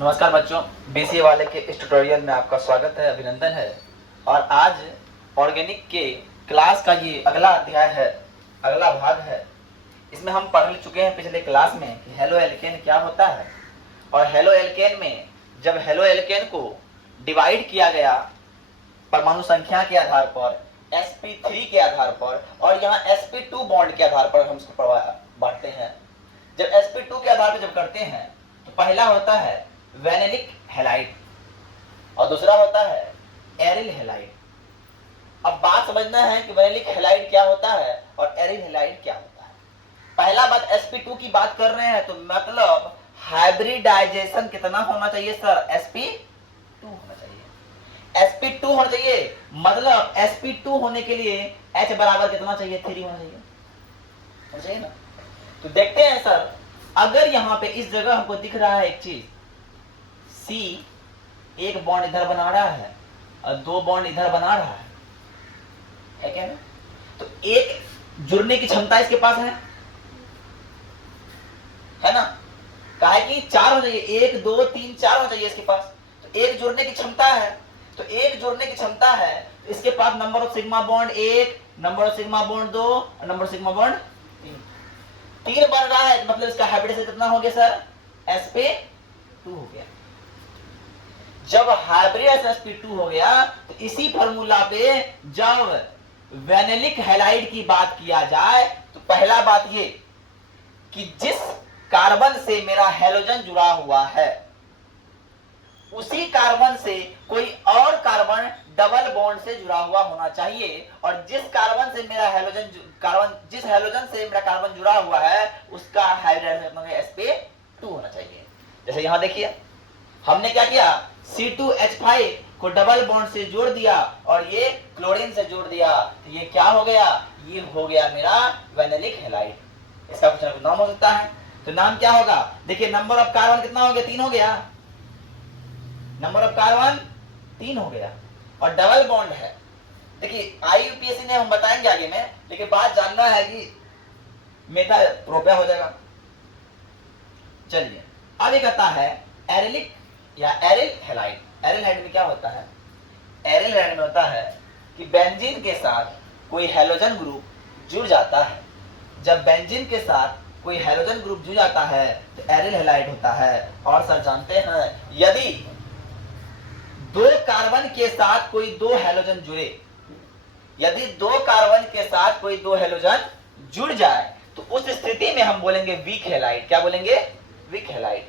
नमस्कार बच्चों, बीसीए वाले के इस ट्यूटोरियल में आपका स्वागत है, अभिनंदन है। और आज ऑर्गेनिक के क्लास का ये अगला अध्याय है, अगला भाग है। इसमें हम पढ़ चुके हैं पिछले क्लास में कि हेलो एल्केन क्या होता है। और हेलो एल्केन में जब हेलो एल्केन को डिवाइड किया गया परमाणु संख्या के आधार पर, sp3 के आधार पर और यहाँ sp2 बॉन्ड के आधार पर हम इसको बांटते हैं। जब sp2 के आधार पर जब करते हैं तो पहला होता है वेनेलिक हैलाइड और दूसरा होता है एरिल हैलाइड। अब बात समझना है कि वेनेलिक हैलाइड क्या होता है और एरिल हैलाइड क्या होता है। पहला बात sp2 की बात कर रहे हैं तो मतलब हाइब्रिडाइजेशन कितना होना चाहिए सर? sp2 होना चाहिए। sp2 होना चाहिए मतलब sp2 होने के लिए h बराबर कितना चाहिए? 3 होना चाहिए ना। तो देखते हैं सर, अगर यहाँ पे इस जगह हमको दिख रहा है एक चीज, C एक बॉन्ड इधर बना रहा है और 2 बॉन्ड इधर बना रहा है क्या ना? तो एक जुड़ने की क्षमता इसके पास है ना? कहा कि 4 हो चाहिए, 1 2 3 4 हो चाहिए इसके पास। तो एक जोड़ने की क्षमता है, तो एक जोड़ने की क्षमता है तो इसके पास number of sigma bond 1, number of sigma bond 2 और नंबर ऑफ सिग्मा बॉन्ड 3 बन रहा है। मतलब इसका हाइब्रिडाइजेशन कितना हो गया सर? sp2 हो गया। जब हाइब्रिडाइजेशन sp2 हो गया तो इसी फार्मूला पे जब वेनेलिक हैलाइड की बात किया जाए तो पहला बात ये कि जिस कार्बन से मेरा हैलोजन जुड़ा हुआ है उसी कार्बन से कोई और कार्बन डबल बॉन्ड से जुड़ा हुआ होना चाहिए, और जिस कार्बन से मेरा जिस हैलोजन से मेरा कार्बन जुड़ा हुआ है उसका हाइब्रिडाइजेशन sp2 होना चाहिए। जैसे यहां देखिए, हमने क्या किया, C2H5 को डबल बॉन्ड से जोड़ दिया और ये क्लोरीन से जोड़ दिया, तो ये क्या हो गया? ये हो गया मेरा वेनेलिक हैलाइड। इसका कुछ नाम हो सकता है, तो नाम क्या होगा? देखिए, नंबर ऑफ कार्बन कितना हो गया? 3 हो गया। नंबर ऑफ कार्बन 3 हो गया और डबल बॉन्ड है। देखिए, IUPAC ने हम बताएंगे आगे में, लेकिन बात जानना है कि मेथा प्रोपिया हो जाएगा। चलिए, अब ये कहता है एरिलिक या एरिल हैलाइड। एरिल हैलाइड में क्या होता है? एरिल हैलाइड में होता है कि बेंजीन के साथ कोई हैलोजन ग्रुप जुड़ जाता है। जब बेंजीन के साथ कोई हैलोजन ग्रुप जुड़ जाता है तो एरिल हैलाइड होता है। और सर जानते हैं, यदि 2 कार्बन के साथ कोई 2 हैलोजन जुड़े, यदि 2 कार्बन के साथ कोई 2 हैलोजन जुड़ जाए तो उस स्थिति में हम बोलेंगे वीक हैलाइड। क्या बोलेंगे? Weak halide.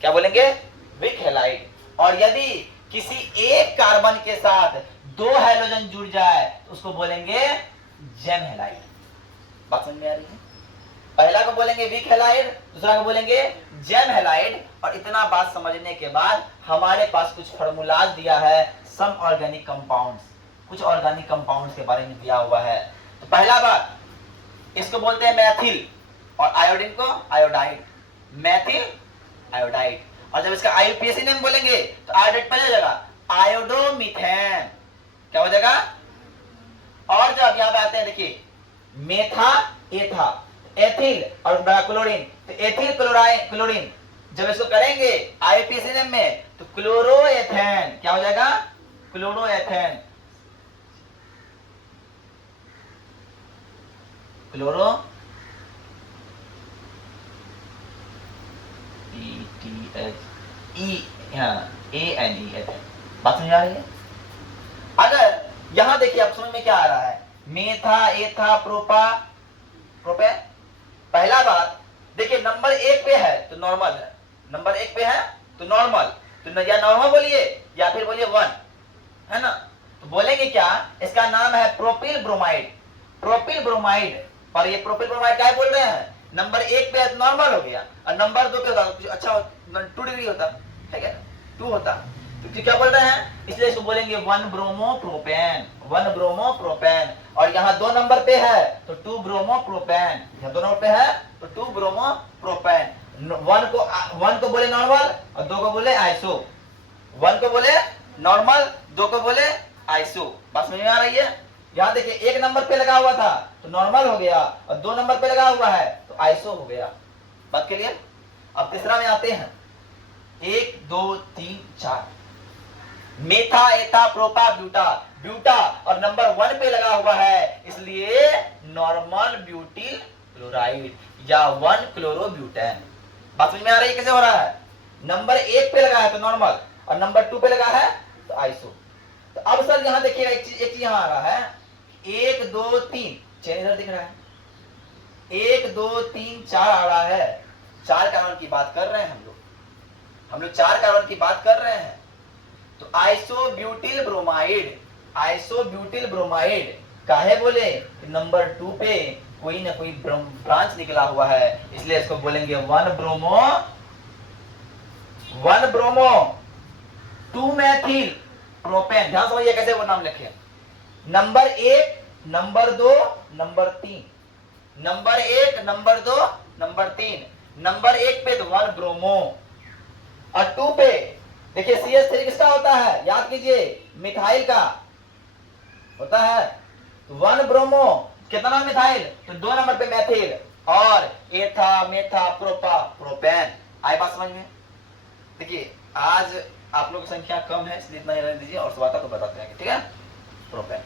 क्या बोलेंगे? Weak halide. और यदि किसी एक कार्बन के साथ 2 हैलोजन जुड़ जाए तो उसको बोलेंगे जेम हैलाइड। बात समझ में आ रही है? पहला को बोलेंगे वीक हैलाइड, दूसरा को बोलेंगे जेम हैलाइड। और इतना बात समझने के बाद हमारे पास कुछ फार्मूलाज दिया है, सम ऑर्गेनिक कंपाउंड्स, कुछ ऑर्गेनिक कंपाउंड्स के बारे में दिया हुआ है। तो पहला बात, इसको बोलते हैं मैथिल और आयोडीन को आयोडाइड। मैथिल आयोडाइड। और जब इसका IUPAC नेम बोलेंगे तो आयोडाइड पहले जाएगा, आयोडोमीथेन। क्या हो जाएगा? और जब यहां पे आते हैं, देखिए, मेथा एथा, एथिल और क्लोरीन, तो एथिल क्लोरीन जब इसको करेंगे IUPAC नेम में तो क्लोरोएथेन। क्या हो जाएगा? क्लोरोएथेन। Chloro ANE। बात समझ आ रही है? अगर यहां देखिए, आप समझ में क्या आ रहा है? मेथा एथा प्रोपेन। पहला बात देखिए, नंबर 1 पे है तो नॉर्मल है, नंबर 1 पे है तो नॉर्मल, तो या नॉर्मल बोलिए या फिर बोलिए 1, है ना? तो बोलेंगे क्या? इसका नाम है प्रोपिल ब्रोमाइड। Propyl bromide. और ये प्रोपिल ब्रोमाइड क्या बोल रहे हैं? नंबर 1 पे नॉर्मल हो गया और नंबर 2 पे होता कुछ अच्छा 2 डिग्री होता है क्या? 2 होता। तो क्या बोल रहे हैं? इसलिए इसको बोलेंगे 1 ब्रोमोप्रोपेन। 1 ब्रोमोप्रोपेन। और यहाँ 2 नंबर पे है तो 2 ब्रोमोप्रोपेन। यहाँ 2 नंबर पे है तो 2 ब्रोमोप्रोपेन। 1 को बोले नॉर्मल और 2 को बोले आइसो। 1 को बोले नॉर्मल, 2 को बोले आइसो। बात समझ में आ रही है? यहाँ देखिए, 1 नंबर पे लगा हुआ था तो नॉर्मल हो गया और 2 नंबर पे लगा हुआ है तो आइसो हो गया। बात क्लियर? अब तीसरा में आते हैं। 1 2 3 4 मेथा एथा प्रोपा ब्यूटा, ब्यूटा और नंबर 1 पे लगा हुआ है, इसलिए नॉर्मल ब्यूटिल क्लोराइड या 1 क्लोरोब्यूटेन। बात समझ में आ रही है कैसे हो रहा है? नंबर 1 पे लगा है तो नॉर्मल, और नंबर 2 पे लगा है तो आइसो। तो अब सर यहां देखिएगा एक चीज यहां आ रहा है, 1 2 3 चेन इधर दिख रहा है, 1 2 3 4 आ रहा है। 4 कार्बन की बात कर रहे हैं हम लोग 4 कार्बन की बात कर रहे हैं। तो आइसोब्यूटिल ब्रोमाइड, आइसोब्यूटिल ब्रोमाइड काहे बोले? नंबर 2 पे कोई ना कोई ब्रांच निकला हुआ है, इसलिए इसको बोलेंगे 1 ब्रोमो 2 मैथिल प्रोपेन। ध्यान समझिए कैसे वो नाम लिखे, number 1 number 2 number 3, number 1 number 2 number 3। Number 1 पे तो 1 ब्रोमो, और 2 पे देखिए CH3 किसका होता है? याद कीजिए मिथाइल का होता है। 1 ब्रोमो कितना मिथाइल? तो 2 नंबर पे मैथिल, और एथा मेथा प्रोपा प्रोपेन। आई बात समझ में? देखिए आज आप लोग की संख्या कम है, इसलिए इतना ही रहने दीजिए, और सुबह तक तो बताते हैं, ठीक है? प्रोपेन।